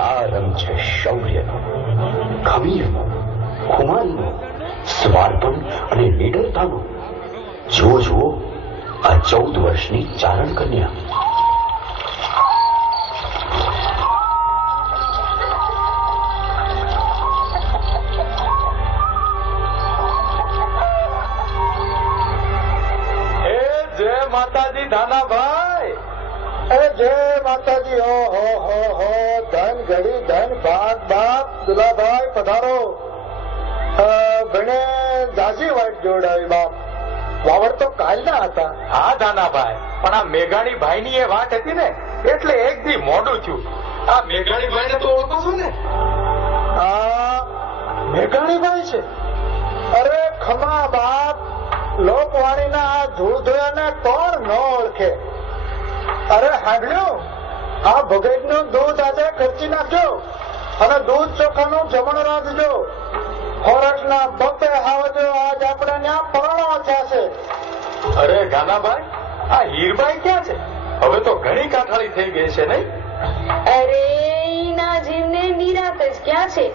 આ રંગ છે શૌર્યનો, ખમીરનો, ખુમારીનો, સ્વાર્પણ અને નિડરતાનો. જુઓ જુઓ, આ 14 વર્ષની ચારણ કન્યા. માતાજી ધાનાભાઈ, જય માતાજી. હો ધન ઘડી ધન ભાગ બાપ દુલાભાઈ પધારો. ભણે જાજી વાટ જોડાવી બાપ. વાવડ તો કાલના હતા. હા ધાનાભાઈ, પણ આ મેઘાણી ભાઈ ની એ વાત હતી ને એટલે એક દી મોડું થયું. આ મેઘાણી ભાઈ ને તો ઓળખો છો ને? મેઘાણી ભાઈ છે? અરે ખમા બાપ, લોકવાણીના આ ધૂળ ધોયાને કોણ ન ઓળખે? અરે હાડ્યું, આ ભગતનું દૂધ આજે ખર્ચી નાખ્યો અને દૂધ ચોખાનું જમણ રાખજો. ખોરાકના બપે આવજો, આજ આપણે ત્યાં પરણો થયા છે. અરે ગાનાભાઈ, આ હીરબાઈ ક્યાં છે? હવે તો ઘણી કાઠાળી થઈ ગઈ છે નહીં? અરે ના જીવને નિરાત જ ક્યાં છે?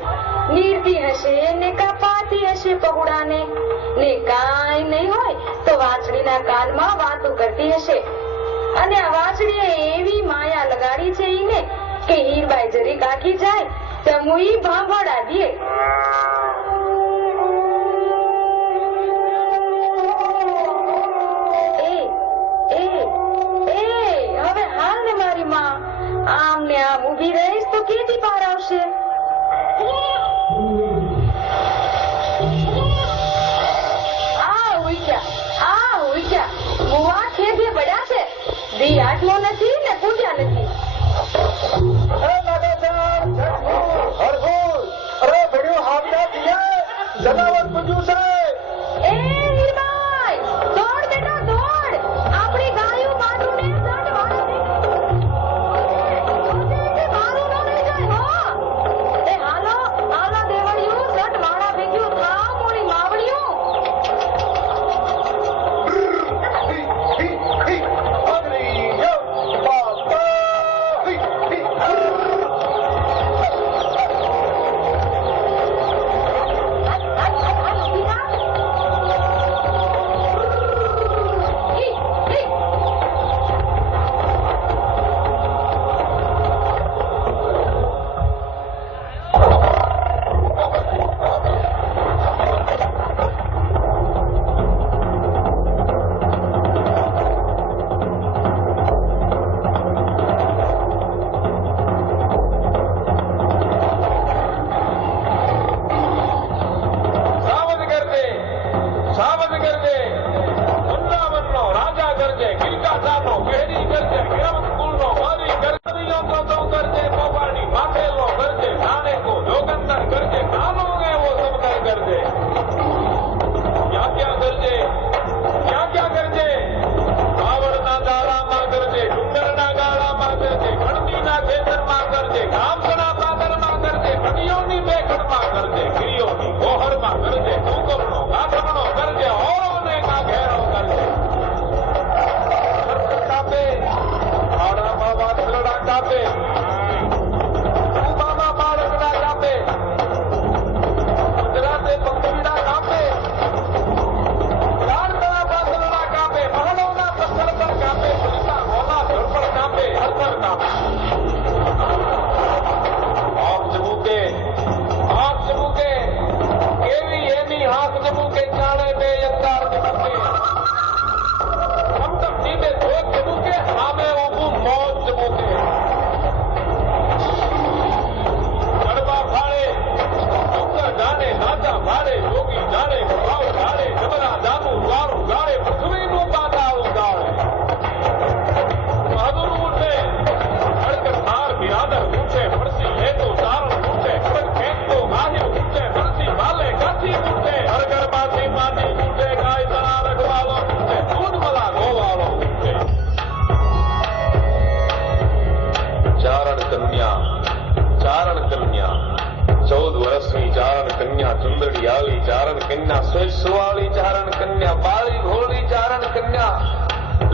નીરતી હશે ને કાપાતી હશે પગુડાને, ને કાંઈ નહીં હોય તો વાંસળીના કાનમાં વાતો કરતી હશે. અને આ વાંસળીએ એવી માયા લગાડી છે ઈને કે હીરબાઈ જરી કાકી જાય તો મુઈ ભાંભડા દે. હવે હાલ ને મારી માં, આમ ને આમ ઉભી રહીશ તો કેથી પાર આવશે? મુવા ખેભે પડ્યા છે, દી આટલો નથી ને પૂજ્યા નથી. અરે ભડ્યું હાથના થયા, જનાવર પૂજ્યું છે. એ હીરબાઈ, દોડ બેટા દોડ, આપણી ગાયું બાજુ ને દંડ વાળી મારું ન લઈ જાય હો. એ હાલો હાલો દેવળિયું, દંડ વાળા ભેગ્યું થાવ મોડી માવડિયું.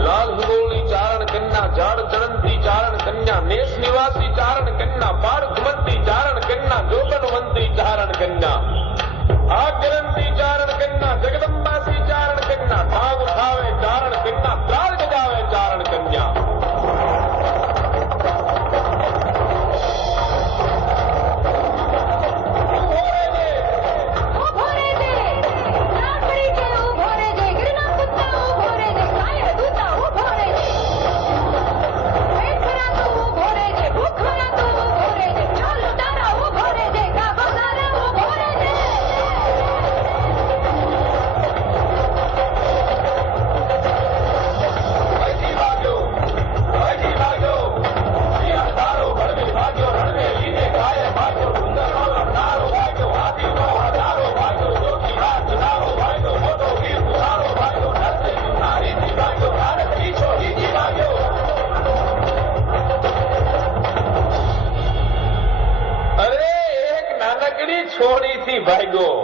લાલ હુગોળી ચારણ કન્યા, ઝાડ ચરણતી ચારણ કન્યા, નેસ નિવાસી ચારણ કન્યા, પાર ઘુમંતી ચારણ કન્યા, જોબનવંતી ચારણ કન્યા, આગરંતી ચારણ કન્યા, જગદંબાસી ચારણ કન્યા, ઠાગ ઉઠાવે ચારણ કન્યા, ત્રાળ ગજાવે ચારણ કન્યા. ઉભો રહેજે, લાકડી કે ઉભો રહેજે, ગિરના કુત્તા ઉભો રહેજે, કાયર દૂતા ઉભો રહેજે, પેટભરા તો ઉભો રહેજે, ભૂખભરા તો ઉભો રહેજે, ચાલ લૂંટારા ઉભો રહેજે, કાબોદારે ઉભો રહેજે. ભાઈજી ભાગ્યો, ભાઈજી ભાગ્યો, શિયાળ તારો ભડવી ભાગ્યો, રણને લીધે ગાયે ભાગ્યો, ડુંગરનો લડનારો ભાગ્યો, હાથીનો હજારો ભાગ્યો, જોગી રાજ જનારો ભાગ્યો, મોટો વીર પુરારો ભાગ્યો, નરતે નારીથી ભાગ્યો, ભારત પીછો લીધી ભાગ્યો. અરે એક નાનકડી છોડીથી ભાગ્યો.